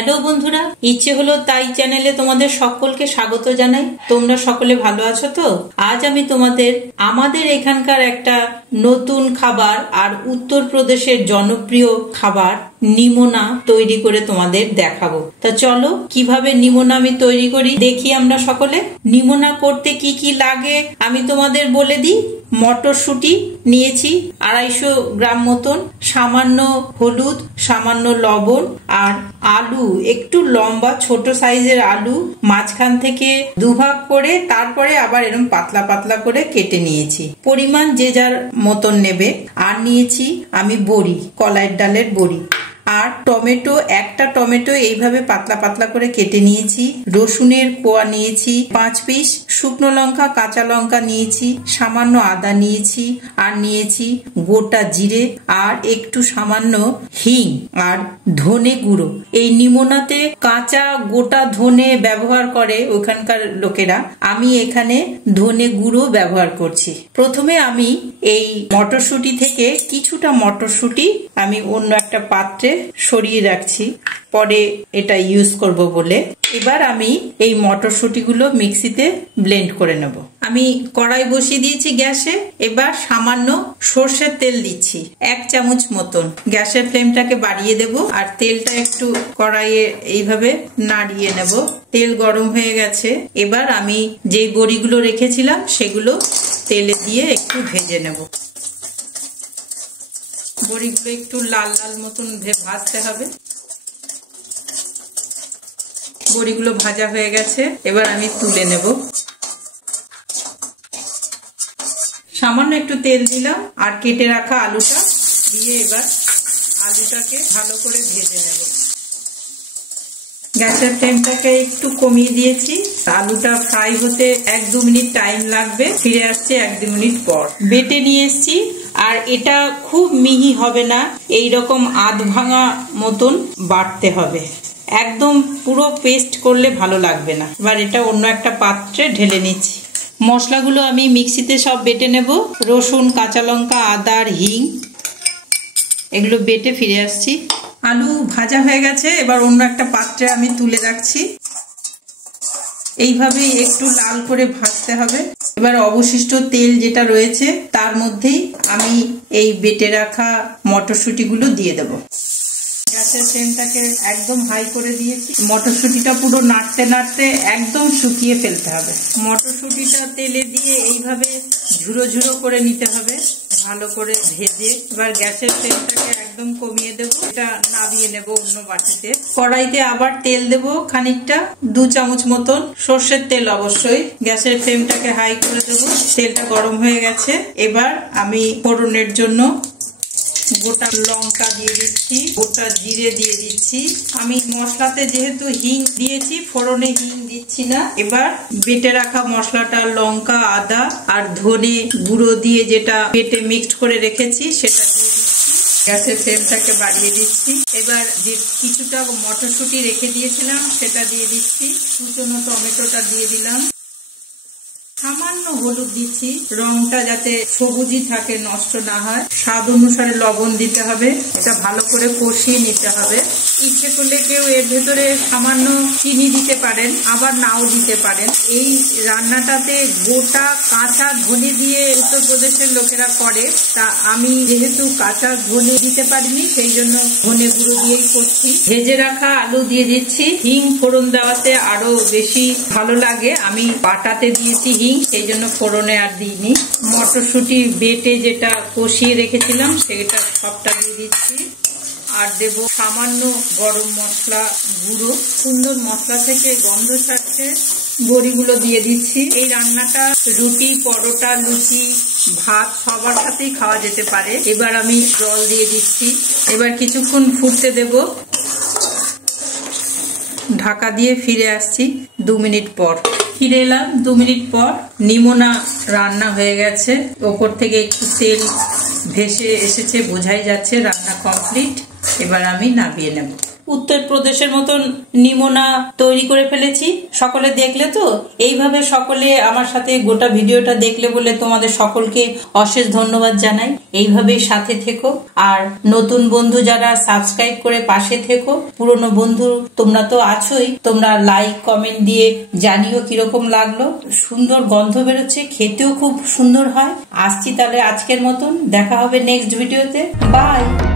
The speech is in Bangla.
হ্যালো বন্ধুরা, ইচ্ছে হলো তাই চ্যানেলে তোমাদের সকলকে স্বাগত জানাই। তোমরা সকলে ভালো আছো তো? আজ আমি তোমাদের আমাদের এখানকার একটা নতুন খাবার আর উত্তরপ্রদেশের জনপ্রিয় খাবার নিমোনা তৈরি করে তোমাদের দেখাবো। তা চলো কিভাবে নিমোনা আমি তৈরি করি দেখি আমরা সকলে। নিমোনা করতে কি কি লাগে আমি তোমাদের বলে দিই। মটরশুঁটি নিয়েছি 250 গ্রাম মতন, সামান্য হলুদ, সামান্য লবণ, আর আলু একটু লম্বা ছোট সাইজের আলু মাঝখান থেকে দুভাগ করে তারপরে আবার এরকম পাতলা পাতলা করে কেটে নিয়েছি। পরিমাণ যে যার মতন নেবে। আর নিয়েছি আমি বড়ি, কলাই ডালের বড়ি, আর টমেটো, একটা টমেটো এইভাবে পাতলা পাতলা করে কেটে নিয়েছি। রসুনের কোয়া নিয়েছি 5 পিস, শুকনো লঙ্কা, কাঁচা লঙ্কা নিয়েছি, সামান্য আদা নিয়েছি, আর নিয়েছি গোটা জিরে, আর একটু সামান্য হিং আর ধনে গুঁড়ো। এই নিমোনাতে কাঁচা গোটা ধনে ব্যবহার করে ওখানকার লোকেরা, আমি এখানে ধনে গুঁড়ো ব্যবহার করছি। প্রথমে আমি এই মটরশুঁটি থেকে কিছুটা মটরশুঁটি আমি অন্য একটা পাত্রে সরিয়ে রাখছি, পরে এটা ইউজ করব বলে। এবার আমি এই মটরশুঁটিগুলো মিক্সিতে ব্লেন্ড করে নেব। আমি কড়াই বসিয়ে দিয়েছি গ্যাসে। এবার সামান্য সর্ষের তেল দিচ্ছি 1 চামচ মতন। গ্যাসের ফ্লেমটাকে বাড়িয়ে দেব আর তেলটা একটু কড়াইয়ে এইভাবে নাড়িয়ে নেব। তেল গরম হয়ে গেছে। এবার আমি যেই বড়িগুলো রেখেছিলাম সেগুলো তেলে দিয়ে একটু ভেজে নেব। বড়িগুলো একটু লাল লাল মতন ভাজতে হবে। বড়িগুলো ভাজা হয়ে গেছে, এবার আমি তুলে নেব। সামান্য একটু তেল দিলাম আর কেটে রাখা আলুটা দিয়ে এবার আলুটাকে ভালো করে ভেজে নেব। গ্যাসের ফ্লেমটাকে একটু কমিয়ে দিয়েছি। আলুটা ফ্রাই হতে 1-2 মিনিট টাইম লাগবে। ফিরে আসছে 1-2 মিনিট পর। বেটে নিয়ে এসছি, আর এটা খুব মিহি হবে না, এইরকম আধ ভাঙা মতন বাটতে হবে। একদম পুরো পেস্ট করলে ভালো লাগবে না। এবার এটা অন্য একটা পাত্রে ঢেলে নিচ্ছি। মশলাগুলো আমি মিক্সিতে সব বেটে নেব। রসুন, কাঁচা লঙ্কা, আদা আর হিং, এগুলো বেটে ফিরে আসছি। আলু ভাজা হয়ে গেছে, এবার অন্য একটা পাত্রে আমি তুলে রাখছি। এইভাবেই একটু লাল করে ভাজতে হবে। এবার অবশিষ্ট তেল যেটা রয়েছে তার মধ্যেই আমি এই বেটে রাখা মটরশুঁটিগুলো দিয়ে দেব। গ্যাসের ফ্লেমটাকে একদম হাই করে দিয়েছি। মটরশুঁটিটা পুরো নাড়তে নাড়তে একদম শুকিয়ে ফেলতে হবে। মটরশুঁটিটা তেলে দিয়ে এইভাবে ঝুড়ো ঝুড়ো করে নিতে হবে, ভালো করে ভেজে। এবার গ্যাসের ফ্লেমটাকে একদম কমিয়ে দেব। এটা নাবিয়ে নেব অন্য বাটিতে। কড়াইতে আবার তেল দেব খানিকটা, 2 চামচ মতন, সর্ষের তেল অবশ্যই। গ্যাসের ফ্লেমটাকে হাই করে দেব। তেলটা গরম হয়ে গেছে। এবার আমি ফোড়নের জন্য গোটা লঙ্কা দিয়ে দিচ্ছি, গোটা জিরে দিয়ে দিচ্ছি। আমি মশলাতে যেহেতু হিং দিয়েছি, ফোড়নে হিং দিচ্ছি না। এবার বেটে রাখা মশলাটা, লঙ্কা, আদা আর ধনে গুঁড়ো দিয়ে যেটা বেটে মিক্সড করে রেখেছি সেটা দিয়ে দিচ্ছি। গ্যাসের ফ্লেমটাকে বাড়িয়ে দিচ্ছি। এবার যে কিছুটা মটরশুঁটি রেখে দিয়েছিলাম সেটা দিয়ে দিচ্ছি। কুচনো টমেটোটা দিয়ে দিলাম। সামান্য হলুদ দিচ্ছি, রংটা যাতে সবুজই থাকে, নষ্ট না হয়। স্বাদ অনুসারে লবণ দিতে হবে। এটা ভালো করে কষিয়ে নিতে হবে। ইচ্ছে করলে কেউ এর ভেতরে সামান্য চিনি দিতে পারেন, আবার নাও দিতে পারেন। এই রান্নাটাতে গোটা কাঁচা ধনে দিয়ে উত্তরপ্রদেশের লোকেরা করে, তা আমি যেহেতু কাঁচা ধনে দিতে পারিনি সেই জন্য ধনে গুঁড়ো দিয়েই করছি। ভেজে রাখা আলু দিয়ে দিচ্ছি। হিং ফোড়ন দেওয়াতে আরো বেশি ভালো লাগে। আমি বাটাতে দিয়েছি হিং, সেই জন্য ফোড়নে আর দিইনি। মটরশুঁটি বেটে যেটা কষিয়ে রেখেছিলাম সেটা সবটা দিয়ে দিচ্ছি। আর দেব সামান্য গরম মশলা গুঁড়ো। সুন্দর মশলা থেকে গন্ধ ছাড়ছে। বড়িগুলো দিয়ে দিচ্ছি। এই রান্নাটা রুটি, পরোটা, লুচি, ভাত সবার সাথেই খাওয়া যেতে পারে। এবার আমি জল দিয়ে দিচ্ছি। এবার কিছুক্ষণ ফুটতে দেব। ঢাকা দিয়ে ফিরে আসছি 2 মিনিট পর। ফিরে এলাম 2 মিনিট পর। নিমোনা রান্না হয়ে গেছে। ওপর থেকে একটু তেল ভেসে এসেছে, বোঝাই যাচ্ছে রান্না কমপ্লিট। এবার আমি নামিয়ে নেব। উত্তর প্রদেশের মতন নিমোনা তৈরি করে ফেলেছি। সকলে দেখলে তো? এইভাবে সকলে আমার সাথে গোটা ভিডিওটা দেখলে বলে তোমাদের সকলকে অশেষ ধন্যবাদ জানাই। এইভাবেই সাথে থেকো, আর নতুন বন্ধু যারা সাবস্ক্রাইব করে পাশে থেকো, পুরনো বন্ধু তোমরা তো আছোই, তোমরা লাইক কমেন্ট দিয়ে জানিও কিরকম লাগলো। সুন্দর গন্ধ বেরোচ্ছে, খেতেও খুব সুন্দর হয়। আসছি তাহলে আজকের মতন, দেখা হবে নেক্সট ভিডিওতে। বাই।